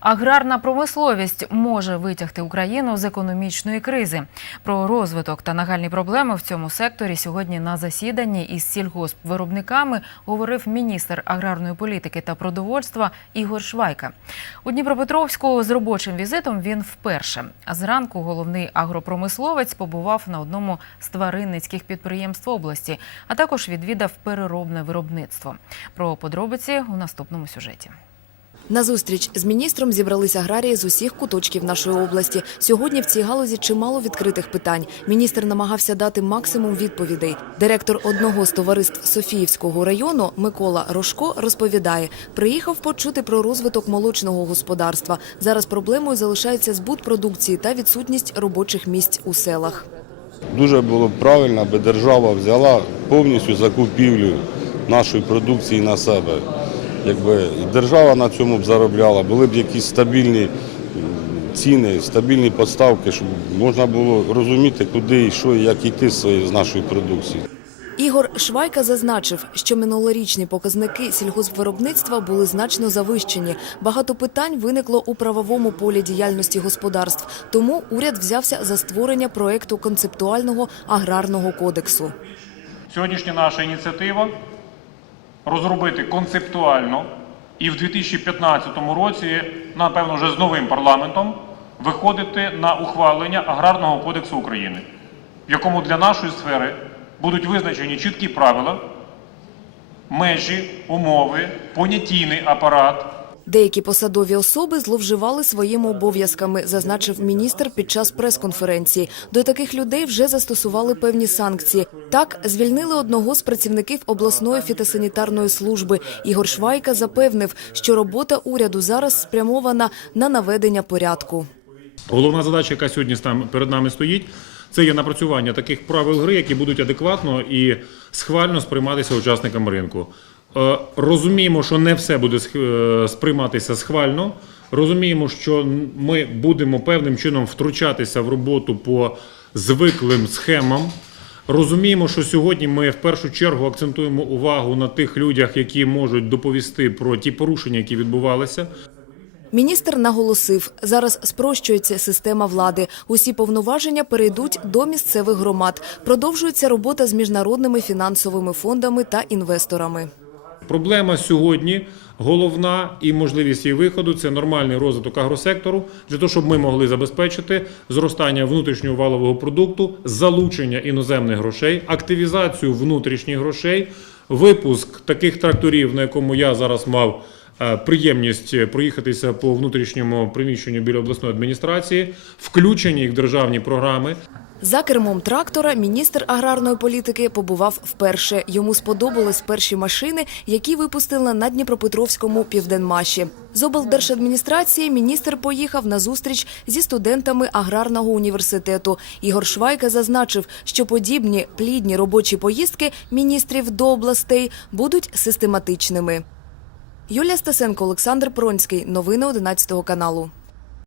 Аграрна промисловість може витягти Україну з економічної кризи. Про розвиток та нагальні проблеми в цьому секторі сьогодні на засіданні із сільгоспвиробниками говорив міністр аграрної політики та продовольства Ігор Швайка. У Дніпропетровську з робочим візитом він вперше. А зранку головний агропромисловець побував на одному з тваринницьких підприємств області, а також відвідав переробне виробництво. Про подробиці у наступному сюжеті. На зустріч з міністром зібралися аграрії з усіх куточків нашої області. Сьогодні в цій галузі чимало відкритих питань. Міністр намагався дати максимум відповідей. Директор одного з товариств Софіївського району Микола Рожко розповідає, приїхав почути про розвиток молочного господарства. Зараз проблемою залишається збут продукції та відсутність робочих місць у селах. Дуже було б правильно, аби держава взяла повністю закупівлю нашої продукції на себе. Якби держава на цьому б заробляла, були б якісь стабільні ціни, стабільні поставки, щоб можна було розуміти, куди і що, і як йти з нашою продукцією. Ігор Швайка зазначив, що минулорічні показники сільгоспвиробництва були значно завищені. Багато питань виникло у правовому полі діяльності господарств. Тому уряд взявся за створення проекту концептуального аграрного кодексу. Сьогоднішня наша ініціатива розробити концептуально і в 2015 році, напевно, вже з новим парламентом, виходити на ухвалення Аграрного кодексу України, в якому для нашої сфери будуть визначені чіткі правила, межі, умови, понятійний апарат. Деякі посадові особи зловживали своїми обов'язками, зазначив міністр під час прес-конференції. До таких людей вже застосували певні санкції. Так, звільнили одного з працівників обласної фітосанітарної служби. Ігор Швайка запевнив, що робота уряду зараз спрямована на наведення порядку. Головна задача, яка сьогодні перед нами стоїть, це є напрацювання таких правил гри, які будуть адекватно і схвально сприйматися учасниками ринку. Е, Розуміємо, що не все буде е, сприйматися схвально. Розуміємо, що ми будемо певним чином втручатися в роботу по звиклим схемам. Розуміємо, що сьогодні ми в першу чергу акцентуємо увагу на тих людях, які можуть доповісти про ті порушення, які відбувалися. Міністр наголосив, зараз спрощується система влади. Усі повноваження перейдуть до місцевих громад. Продовжується робота з міжнародними фінансовими фондами та інвесторами. Проблема сьогодні головна і можливість її виходу це нормальний розвиток агросектору для того, щоб ми могли забезпечити зростання внутрішнього валового продукту, залучення іноземних грошей, активізацію внутрішніх грошей, випуск таких тракторів, на якому я зараз мав. е, Приємність проїхатися по внутрішньому приміщенню біля обласної адміністрації, включення їх державні програми. За кермом трактора міністр аграрної політики побував вперше. Йому сподобались перші машини, які випустили на Дніпропетровському південмаші. З облдержадміністрації міністр поїхав на зустріч зі студентами аграрного університету. Ігор Швайка зазначив, що подібні плідні робочі поїздки міністрів до областей будуть систематичними. Юлія Стасенко, Олександр Пронський. Новини 11 каналу.